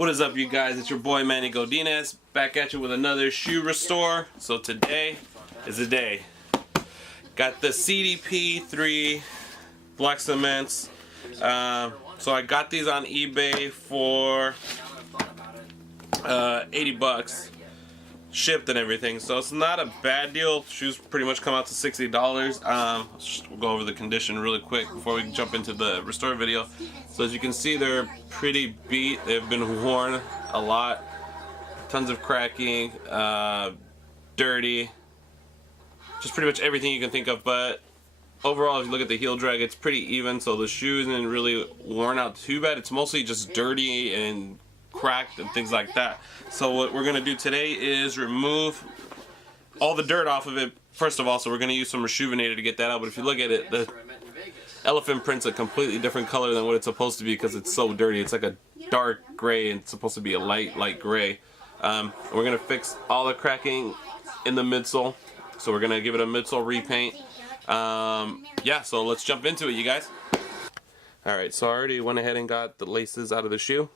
What is up, you guys? It's your boy Manny Godinez back at you with another shoe restore. So today is the day. Got the CDP3 black cements. So I got these on eBay for 80 bucks, shipped and everything. So it's not a bad deal. Shoes pretty much come out to $60. We'll go over the condition really quick before we jump into the restore video. So as you can see, they're pretty beat. They've been worn a lot. Tons of cracking, dirty, just pretty much everything you can think of. But overall, if you look at the heel drag, it's pretty even. So the shoe isn't really worn out too bad. It's mostly just dirty and cracked and things like that. So what we're gonna do today is remove all the dirt off of it first of all. So we're gonna use some Reshoevn-Ator to get that out. But if you look at it, the elephant print's a completely different color than what it's supposed to be because it's so dirty. It's like a dark gray and it's supposed to be a light gray. We're gonna fix all the cracking in the midsole. So we're gonna give it a midsole repaint. Yeah, so let's jump into it, you guys. Alright, so I already went ahead and got the laces out of the shoe.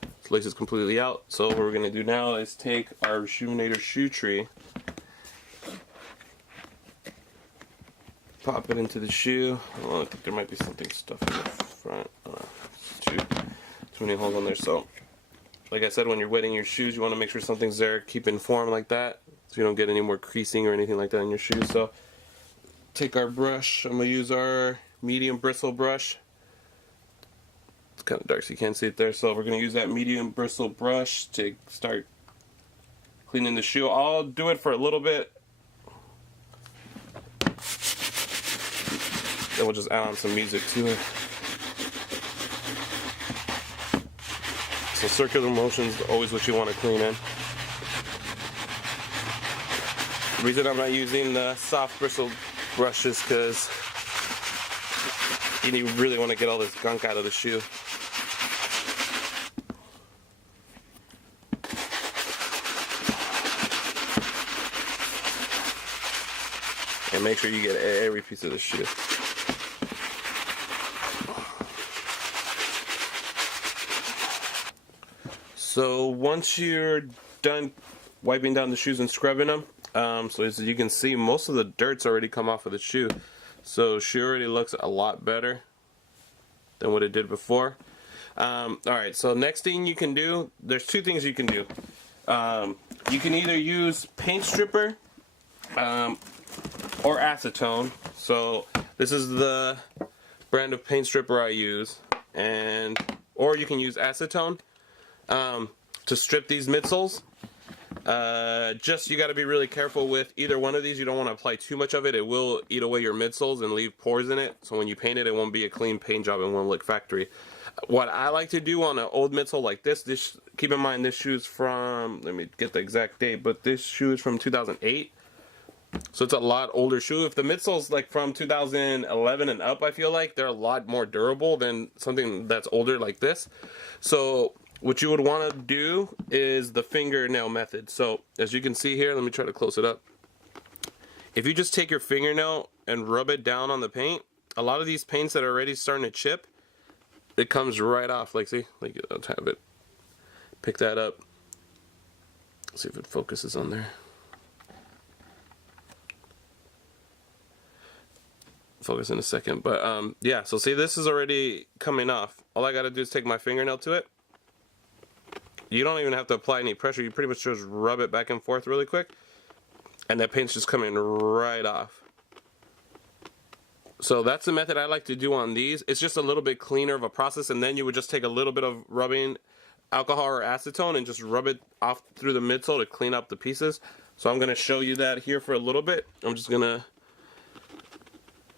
The lace is completely out. So what we're going to do now is take our Reshoevn-Ator shoe tree, pop it into the shoe. Oh, I think there might be something stuffed in the front. Too many holes on there. So, like I said, when you're wetting your shoes, you want to make sure something's there, keep in form like that, so you don't get any more creasing or anything like that in your shoes. So, take our brush. I'm going to use our medium bristle brush. It's kind of dark so you can't see it there, so we're going to use that medium bristle brush to start cleaning the shoe. I'll do it for a little bit, then we'll just add on some music to it. So circular motions is always what you want to clean in. The reason I'm not using the soft bristle brush is because you really want to get all this gunk out of the shoe. And make sure you get every piece of the shoe. So once you're done wiping down the shoes and scrubbing them, so as you can see, most of the dirt's already come off of the shoe. So shoe already looks a lot better than what it did before. Alright, so next thing you can do, there's two things you can do. You can either use paint stripper or acetone. So this is the brand of paint stripper I use, or you can use acetone to strip these midsoles. Just you got to be really careful with either one of these. You don't want to apply too much of it. It will eat away your midsoles and leave pores in it. So when you paint it, it won't be a clean paint job and won't look factory. What I like to do on an old midsole like this, keep in mind this shoe's from, let me get the exact date, but this shoe is from 2008. So it's a lot older shoe. If the midsole's like from 2011 and up, I feel like they're a lot more durable than something that's older like this. So what you would want to do is the fingernail method. So as you can see here, let me try to close it up. If you just take your fingernail and rub it down on the paint, a lot of these paints that are already starting to chip, it comes right off. Like, see, like I'll have it, pick that up. Let's see if it focuses on there. Focus in a second, but yeah, so see, this is already coming off. All I gotta do is take my fingernail to it. You don't even have to apply any pressure. You pretty much just rub it back and forth really quick, and that paint's just coming right off. So that's the method I like to do on these. It's just a little bit cleaner of a process, and then you would just take a little bit of rubbing alcohol or acetone and just rub it off through the midsole to clean up the pieces. So I'm gonna show you that here for a little bit. I'm just gonna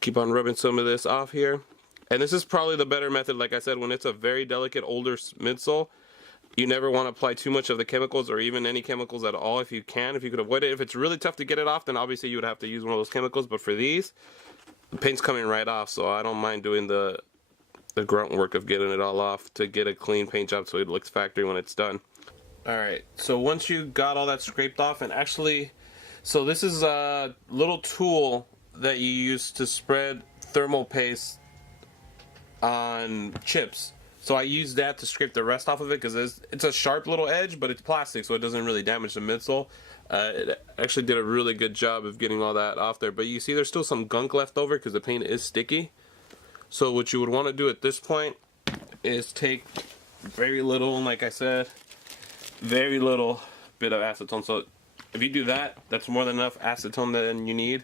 keep on rubbing some of this off here. And this is probably the better method. Like I said, when it's a very delicate older midsole, you never want to apply too much of the chemicals or even any chemicals at all if you can. If you could avoid it. If it's really tough to get it off, then obviously you would have to use one of those chemicals. But for these, the paint's coming right off, so I don't mind doing the grunt work of getting it all off to get a clean paint job so it looks factory when it's done. Alright, so once you got all that scraped off, and actually, so this is a little tool that you use to spread thermal paste on chips. So I use that to scrape the rest off of it because it's a sharp little edge, but it's plastic, so it doesn't really damage the midsole. It actually did a really good job of getting all that off there. But you see there's still some gunk left over because the paint is sticky. So what you would want to do at this point is take very little, like I said, very little bit of acetone. So if you do that, that's more than enough acetone than you need.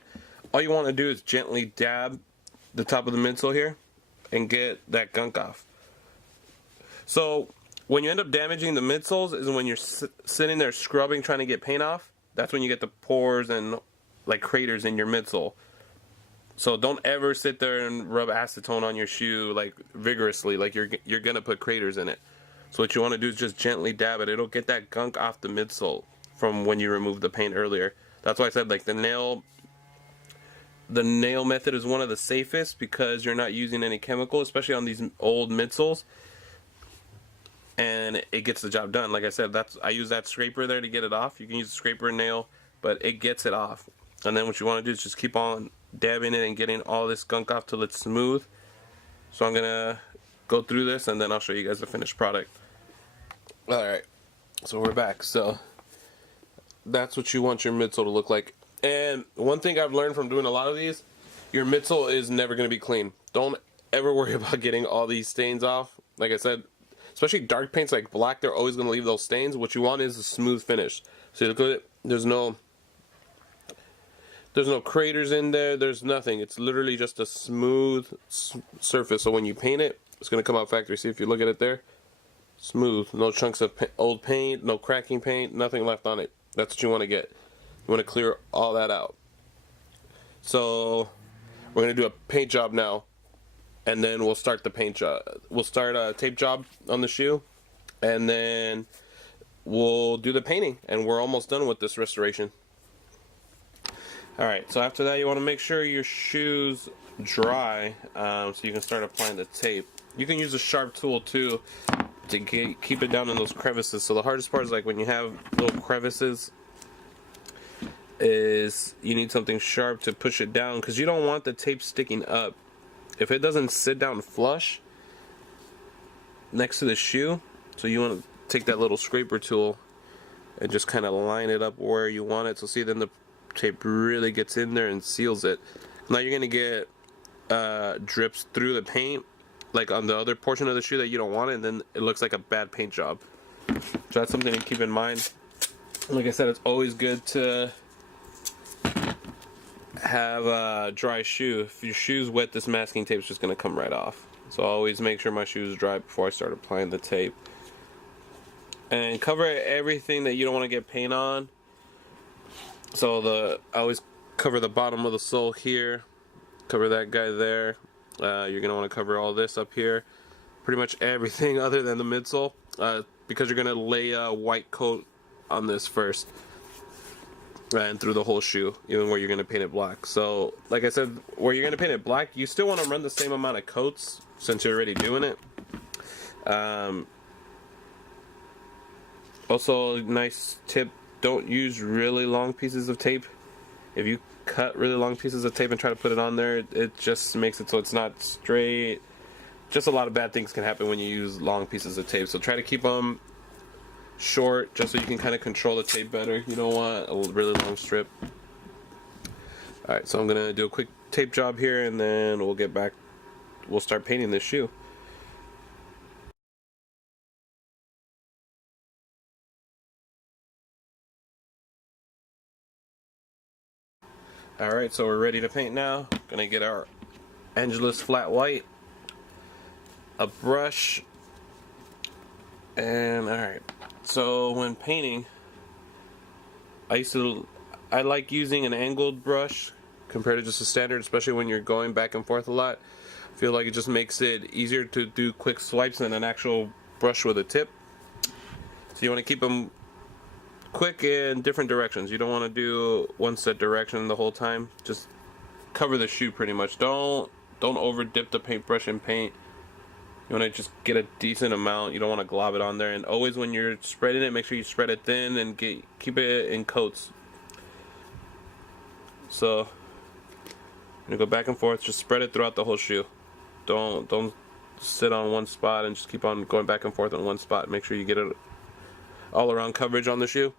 All you want to do is gently dab the top of the midsole here and get that gunk off. So when you end up damaging the midsoles is when you're sitting there scrubbing trying to get paint off. That's when you get the pores and like craters in your midsole. So don't ever sit there and rub acetone on your shoe like vigorously, like you're gonna put craters in it. So what you want to do is just gently dab it. It'll get that gunk off the midsole from when you removed the paint earlier. That's why I said like the nail method is one of the safest because you're not using any chemical, especially on these old midsoles. And it gets the job done. Like I said, I use that scraper there to get it off. You can use a scraper and nail, but it gets it off. And then what you want to do is just keep on dabbing it and getting all this gunk off till it's smooth. So I'm gonna go through this and then I'll show you guys the finished product. Alright, so we're back. So that's what you want your midsole to look like. And one thing I've learned from doing a lot of these, your midsole is never going to be clean. Don't ever worry about getting all these stains off. Like I said, especially dark paints like black, they're always going to leave those stains. What you want is a smooth finish. So you look at it, there's no craters in there, there's nothing. It's literally just a smooth surface. So when you paint it, it's going to come out factory. See if you look at it there, smooth, no chunks of old paint, no cracking paint, nothing left on it. That's what you want to get. You want to clear all that out. So we're going to do a paint job now, and then we'll start the paint job. We'll start a tape job on the shoe, and then we'll do the painting, and we're almost done with this restoration. Alright, so after that you want to make sure your shoe's dry, so you can start applying the tape. You can use a sharp tool too to keep it down in those crevices. So the hardest part is like when you have little crevices, is you need something sharp to push it down because you don't want the tape sticking up. If it doesn't sit down flush next to the shoe, so you want to take that little scraper tool and just kind of line it up where you want it. So see, then the tape really gets in there and seals it. Now you're gonna get drips through the paint like on the other portion of the shoe that you don't want it, and then it looks like a bad paint job. So that's something to keep in mind. Like I said, it's always good to have a dry shoe. If your shoe's wet, this masking tape is just going to come right off. So I always make sure my shoe is dry before I start applying the tape. And cover everything that you don't want to get paint on. So I always cover the bottom of the sole here. Cover that guy there. You're going to want to cover all this up here. Pretty much everything other than the midsole. Because you're going to lay a white coat on this first. And through the whole shoe, even where you're going to paint it black. So, like I said, where you're going to paint it black, you still want to run the same amount of coats since you're already doing it. Also, nice tip, don't use really long pieces of tape. If you cut really long pieces of tape and try to put it on there, it just makes it so it's not straight. Just a lot of bad things can happen when you use long pieces of tape. So try to keep them short, just so you can kind of control the tape better. You don't want a really long strip. Alright, so I'm gonna do a quick tape job here and then we'll get back. We'll start painting this shoe. Alright, so we're ready to paint now. Gonna get our Angelus flat white, a brush, and alright. So when painting, I like using an angled brush compared to just a standard, especially when you're going back and forth a lot. I feel like it just makes it easier to do quick swipes than an actual brush with a tip. So you want to keep them quick in different directions. You don't want to do one set direction the whole time. Just cover the shoe pretty much. Don't over dip the paintbrush in paint. You want to just get a decent amount. You don't want to glob it on there. And always when you're spreading it, make sure you spread it thin and keep it in coats. So I'm gonna go back and forth. Just spread it throughout the whole shoe. Don't sit on one spot and just keep on going back and forth on one spot. Make sure you get it all around coverage on the shoe.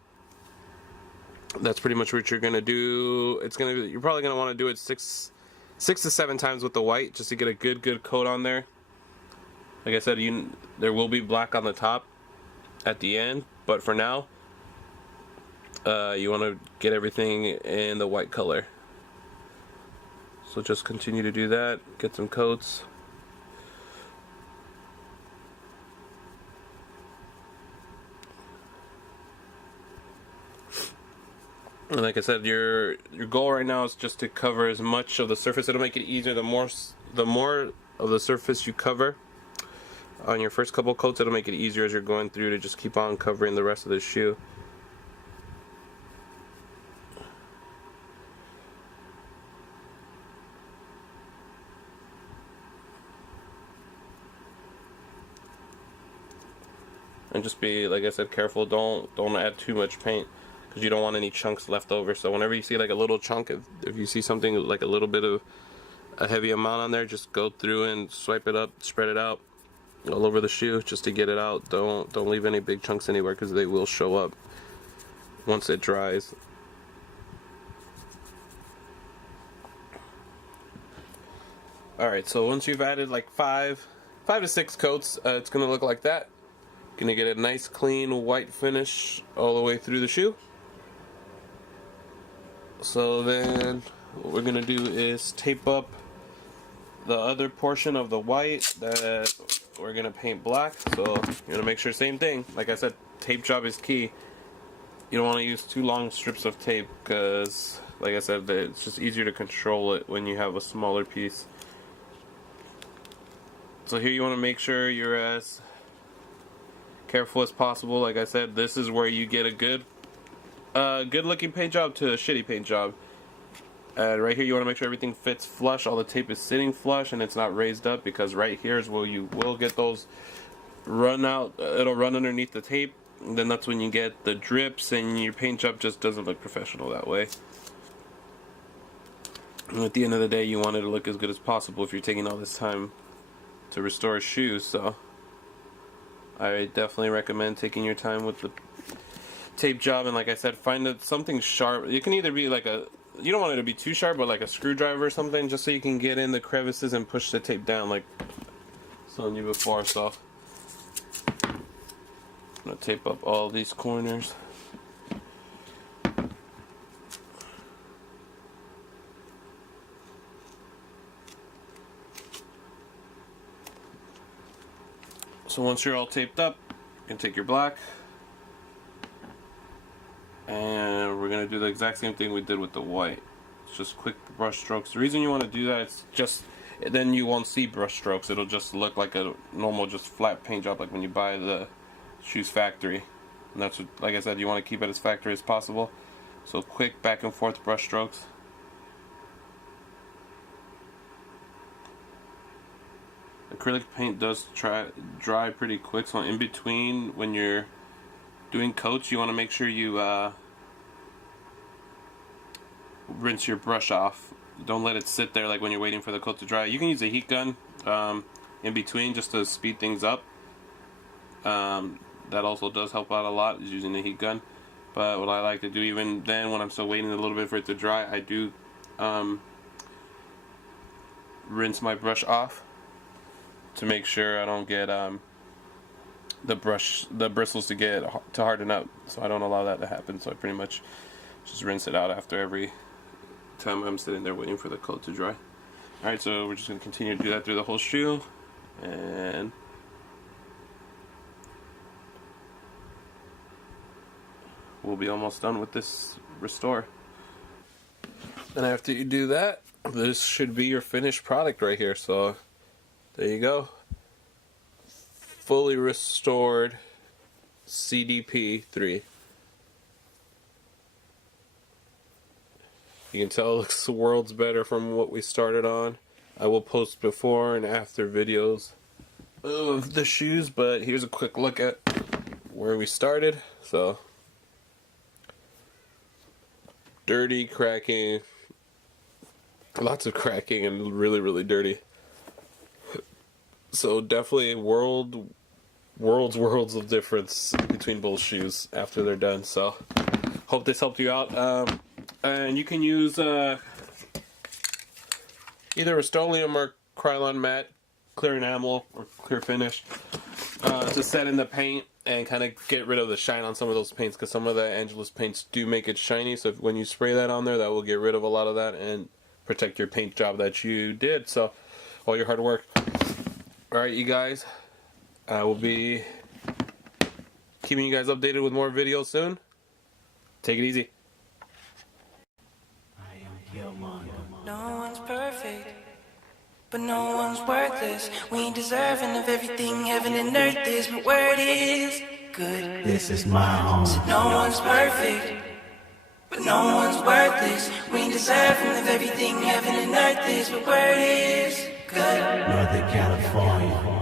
That's pretty much what you're gonna do. You're probably gonna want to do it six to 7 times with the white just to get a good coat on there. Like I said, there will be black on the top at the end, but for now, you want to get everything in the white color. So just continue to do that. Get some coats. And like I said, your goal right now is just to cover as much of the surface. It'll make it easier. The more of the surface you cover on your first couple coats, it'll make it easier as you're going through to just keep on covering the rest of the shoe. And just be, like I said, careful. Don't add too much paint, because you don't want any chunks left over. So whenever you see like a little chunk, if you see something like a little bit of a heavy amount on there, just go through and swipe it up, spread it out all over the shoe just to get it out. Don't leave any big chunks anywhere, because they will show up once it dries. Alright, so once you've added like 5 to 6 coats, it's going to look like that. Gonna get a nice clean white finish all the way through the shoe. So then what we're gonna do is tape up the other portion of the white that we're gonna paint black. So you're gonna make sure, same thing, like I said, tape job is key. You don't want to use too long strips of tape, because like I said, it's just easier to control it when you have a smaller piece. So here you want to make sure you're as careful as possible. Like I said, this is where you get a good looking paint job to a shitty paint job. Right here you want to make sure everything fits flush, all the tape is sitting flush and it's not raised up, because right here is where you will get those run out, it'll run underneath the tape, and then that's when you get the drips and your paint job just doesn't look professional that way. And at the end of the day, you want it to look as good as possible if you're taking all this time to restore a shoe. So I definitely recommend taking your time with the tape job, and like I said, find something sharp. You can either be like you don't want it to be too sharp, but like a screwdriver or something, just so you can get in the crevices and push the tape down like I was telling you before. So I'm gonna tape up all these corners. So once you're all taped up, you can take your black, and we're going to do the exact same thing we did with the white. It's just quick brush strokes. The reason you want to do that is just, then you won't see brush strokes. It'll just look like a normal, just flat paint job, like when you buy the shoes factory. And that's what, like I said, you want to keep it as factory as possible. So quick back and forth brush strokes. Acrylic paint does dry pretty quick, so in between when you're doing coats, you want to make sure you rinse your brush off. Don't let it sit there like when you're waiting for the coat to dry. You can use a heat gun in between just to speed things up. That also does help out a lot, is using the heat gun. But what I like to do, even then when I'm still waiting a little bit for it to dry, I do rinse my brush off to make sure I don't get the bristles to harden up. So I don't allow that to happen. So I pretty much just rinse it out after every time I'm sitting there waiting for the coat to dry. Alright, so we're just going to continue to do that through the whole shoe, and we'll be almost done with this restore. And after you do that, this should be your finished product right here. So there you go. Fully restored CDP 3. You can tell it looks the world's better from what we started on. I will post before and after videos of the shoes, but here's a quick look at where we started. So dirty, cracking, lots of cracking, and really dirty. So definitely worlds of difference between both shoes after they're done. So hope this helped you out. And you can use either Rust-Oleum or Krylon matte, clear enamel or clear finish, to set in the paint and kind of get rid of the shine on some of those paints, because some of the Angelus paints do make it shiny. So when you spray that on there, that will get rid of a lot of that and protect your paint job that you did. So all your hard work. Alright, you guys, I will be keeping you guys updated with more videos soon. Take it easy. No one's perfect, but no one's worthless. We ain't deserving of everything heaven and earth is, but where it is good. This is my home. So no one's perfect, but no one's worthless. We ain't deserving of everything heaven and earth is, but where it is good. Northern California.